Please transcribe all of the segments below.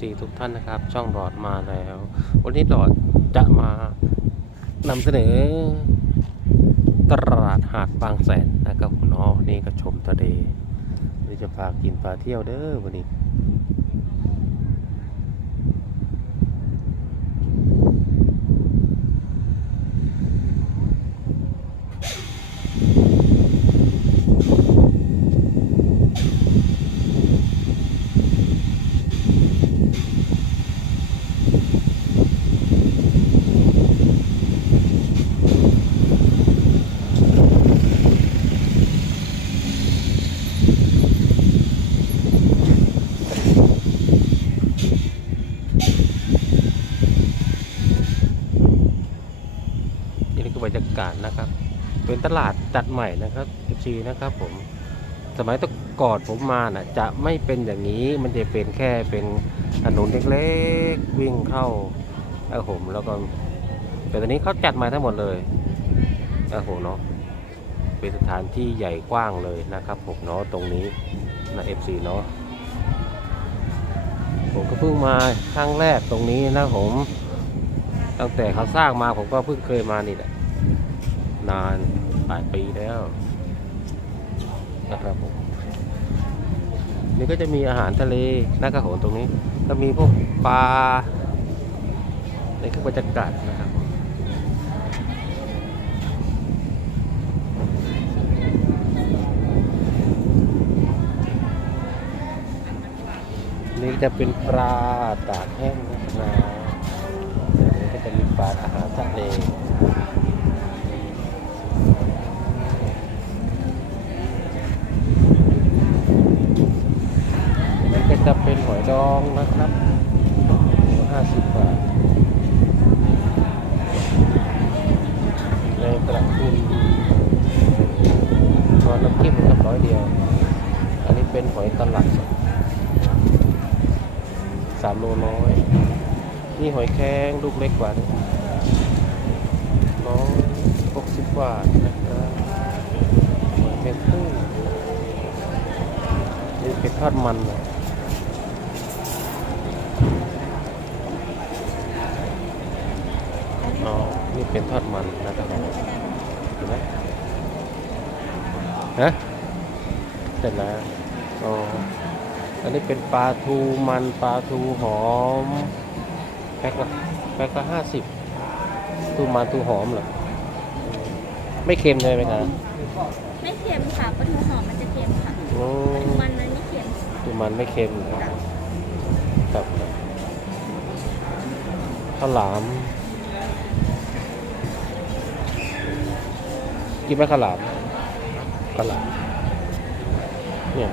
FC ทุกท่านนะครับ ช่องหลอดมาแล้ว วันนี้หลอดจะมานำเสนอ ตลาดหาดบางแสนนะครับคุณน้องนี่ก็ชมทะเลนี่จะพากินพาเที่ยวเด้อวันนี้ กาศนะครับ เป็นตลาดจัดใหม่นะครับ FC นะครับผมสมัยตะก่อนผมมาน่ะจะไม่เป็นอย่างนี้มันจะเป็นแค่เป็นถนนเล็กๆวิ่งเข้าไอ้ผมแล้วก็แต่ตอนนี้เขาจัดม่ทั้งหมดเลยไอ้โหเนาะเป็นสถานที่ใหญ่กว้างเลยนะครับผมเนาะตรงนี้นะ FC เนาะผมก็เพิ่งมาครั้งแรกตรงนี้นะผม ตั้งแต่เขาสร้างมาผมก็เพิ่งเคยมานี่แหละ นานหลายปีแล้วนะครับผมนี่ก็จะมีอาหารทะเลหนะครับผมตรงนี้ก็มีพวกปลาในคือบรรยากาศนะครับนี่จะเป็นปลาตากแห้งนะครับนี่ก็จะมีปลาอาหารทะเลนี่ก็จะเป็นหอยดองนะครับห้า สิบบาท ในกระพุนตอนน้ำจิ้มกับร้อยเดียว อันนี้เป็นหอยตลัดสามโลน้อย นี่หอยแครงลูกเล็กกว่านี่ร้อยหกสิบบาทนะครับหอยแครงคู่นี่เป็นทอดมันนะอ๋อนี่ เป็นทอดมันนะครับเห็นไหมฮะเสร็จแล้วอ๋ออันนี้เป็นปลาทูมันปลาทูหอมแพ็คละแพ็คละห้าสิบทูมันทูหอมเหรอไม่เค็มเลยไหมครับไม่เค็มค่ะปลาทูหอมมันจะเค็มค่ะโอ้ปลาทูมันมันไม่เค็มทูมันไม่เค็มเหรอครับข้าวหลาม กินไหมข้าวหลามข้าวหลามเนี่ย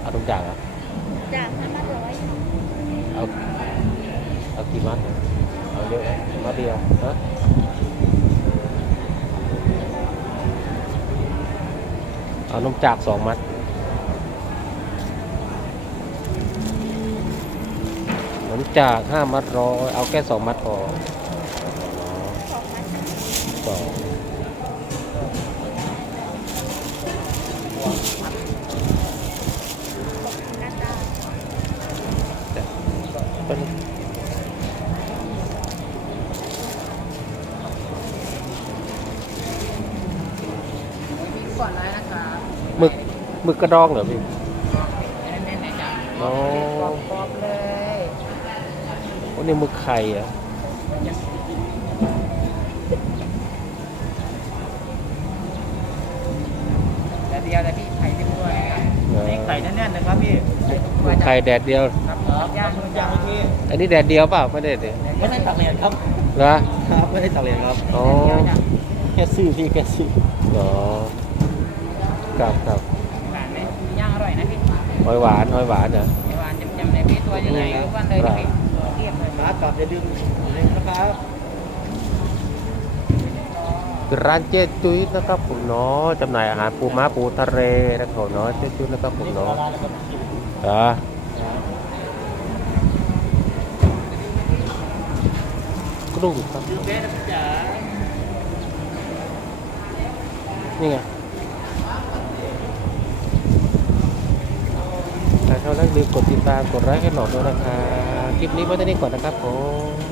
เอาทุกอย่างเหรอะจากห้ามาร้อยเอาเอากี่มัดอะเอาเยอะไหมมัดเดียวฮะเอานมจากสองมัดนมจากห้ามัดร้อยเอาแค่สองมัดพอ สองมัด สอง หน้าตา เป็น มีก่อนเลยนะคะ ห มึกกระดองเหรอพี่เน้นๆเลยจ้ะอ๋อกรอบๆเลยโอ้นี่มึกไข่อะแต่เดียวแต่พี่ไข่เรียบร้อยนะครับนี่ไข่แน่นๆนะครับพี่มึกไข่แดดเดียว ครับย่างย่างพี่อันนี้แดดเดียวเปล่าไม่ได้เดียวไม่ได้ตักเหรียญครับเหรอครับไม่ได้ตักเหรียญครับอ๋อแค่ซื้อพี่แค่ซื้อเหรอครับครับ นะพี่หอยหวานหอยหวานเหรอหวานจำๆเลยพี่ตัวใหญ่ๆทุกวันเลยนะพี่เทียบเลยครับกลับอย่าลืมเลยนะครับร้านเจ๊จุ้ยนะครับผมเนาะจำหน่ายอาหารปูม้าปูทะเลนะครับผมเนาะเจ๊จุ้ยนะครับผมเนาะเหรอกุ้งครับดูเบสจ๋านี่ไงใช่ใช่ แล้วอย่าลืมกดติดตามกดไลค์ให้หน่อยด้วยนะครับคลิปนี้ไว้เท่านี้ก่อนนะครับผม